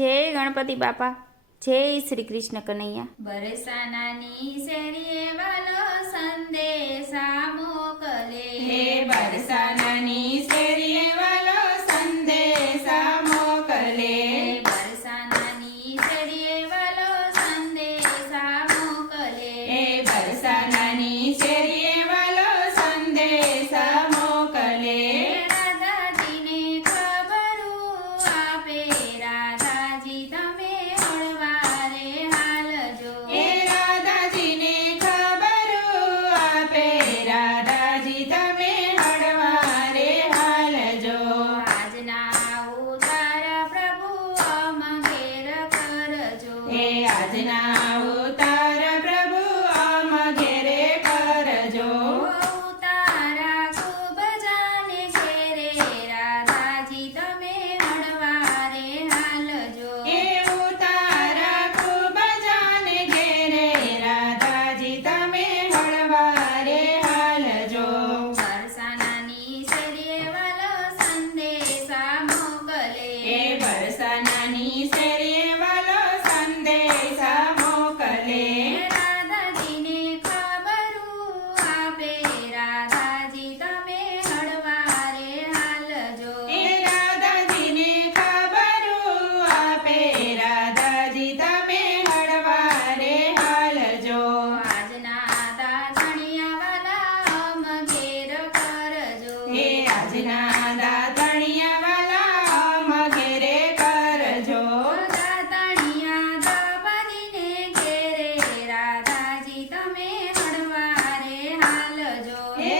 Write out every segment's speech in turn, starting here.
જય ગણપતિ બાપા, જય શ્રી કૃષ્ણ કનૈયા. બરસાનાની શેરીએ વાલો સંદેશા મોકલે. હે બરસાનાની શેરીએ વાલો સંદેશા મોકલે. બરસાનાની શેરીએ વાલો સંદેશા મોકલે. હે બરસાનાની શેરીએ વાલો સંદેશા મોકલે. રાધાજીને ખબરું આપે, રાધાજી તમે હળવારે હાલજો. હે રાધાજીને ખબરું આપે, રાધાજી તમે હળવારે હાલજો. આજના ઉતાર પ્રભુ અમ ઘેર કરજો. હે આજના ઉતાર પ્રભુ અમ ઘેરે કરજો. ઉતારા ખૂબ જાને ઘેરે, રાધાજી તમે હળવારે હાલજો. એ ઉતારા ખૂબ જાને ઘેરે, રાધાજી તમે હળવારે હાલજો. બરસાનાની શેરીએ વાલો સંદેશા મોકલે. એ બરસાનાની શેરીએ વાલો સંદેશા મોકલે. રાધાજીને ખબરું આપે, રાધાજી તમે હળવારે હાલજો. એ રાધાજીને ખબરું આપે, રાધાજી તમે હળવારે હાલજો. આજના દાતણિયા વાલા અમ ઘેર કરજો. હે આજના દાતણિયા વાલા અમ ઘેરે કરજો. દાતણિયા દ્રૌપદીને ઘેરે, રાધાજી તમે હળવારે હાલજો. હે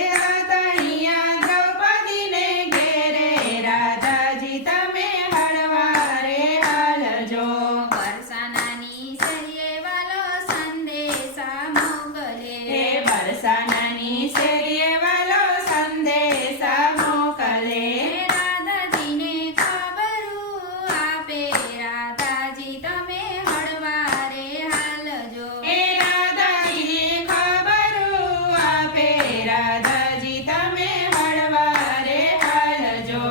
દાતણિયા દ્રૌપદીને ઘેરે, રાધાજી તમે હળવારે હાલજો. બરસાનાની શેરીએ વાલો સંદેશા મોકલે. હે બરસાનાની શેરીએ વાલો સંદેશા મોકલે. રાધાજીને ખબરું આપે, રાધાજી તમે હળવારે હાલજો. હે રાધાજીને ખબરું આપે, રાધાજી તમે હળવારે હાલજો.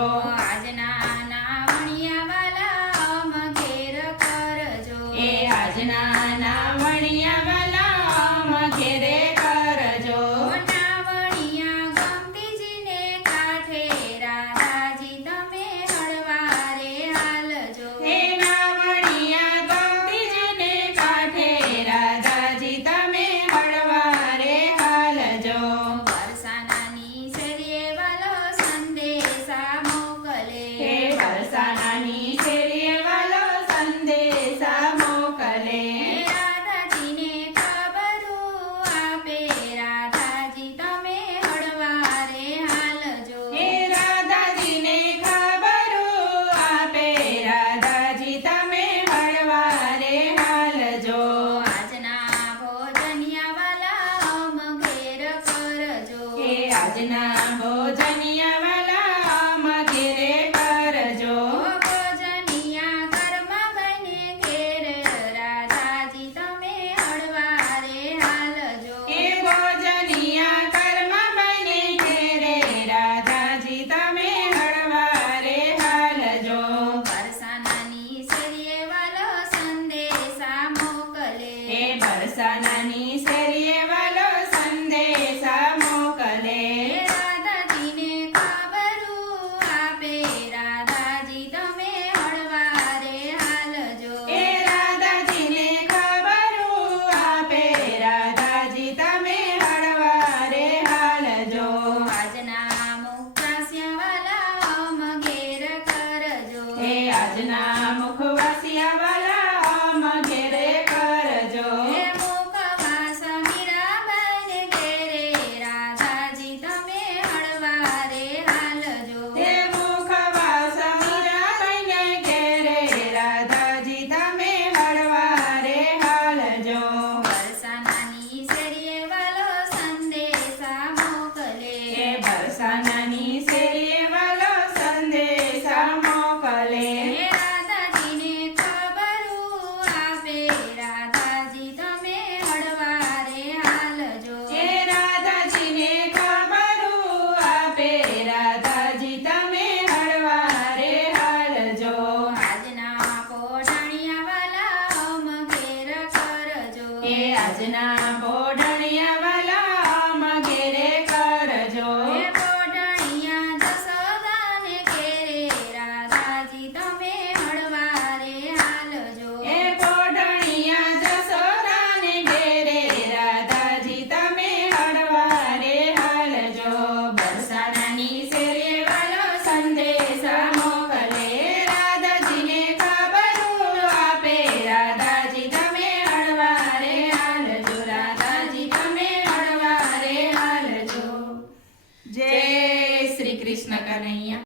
આજના નાવણિયા વાલા અમ ઘેર કરજો. એ આજના નાવણિયા વાલા અમ ઘેરે કરજો. નાવણિયા ગમતીજીને કાંઠે, રાધાજી તમે હળવારે હાલજો. હે નાવણિયા ગમતીજીને કાંઠે, રાધાજી તમે હળવારે હાલજો. બરસાનાની શેરીએ વાલો સંદેશા મોકલે. હે બરસાનાની શેરીએ વાલો સંદેશા મોકલે. રાધાજીને ખબરું આપે, રાધાજી તમે હળવારે હાલજો. હે રાધાજીને ખબરું આપે, રાધાજી તમે હળવારે હાલજો. આજના ભોજનિયા વાલા અમ ઘેર કરજો. હે આજના ભોજનિયા વાલા અમ ઘેરે કરજો. ભોજનિયા ઘરમાં બને ઘેર, રાધાજી તમે હળવારે હાલજો. હે ભોજનિયા કર્મ બને ઘેરે, રાધાજી તમે હળવારે હાલજો. બરસાનાની શેરીએ વાલો સંદેશા મોકલે. હે બરસાનાની શેરીએ વાલો સંદેશા મોકલે. રાધાજીને ખબરું આપે, રાધાજી તમે હળવારે હાલજો. હે રાધાજીને ખબરું આપે, રાધાજી તમે હળવારે હાલજો. આજના મુક્તાસ્યા વાલા અમ ઘેર કરજો. હે આજના મુખવાસિયા વાલા અમ ઘેરે કરજો. હે મુખવાસિયા રાજના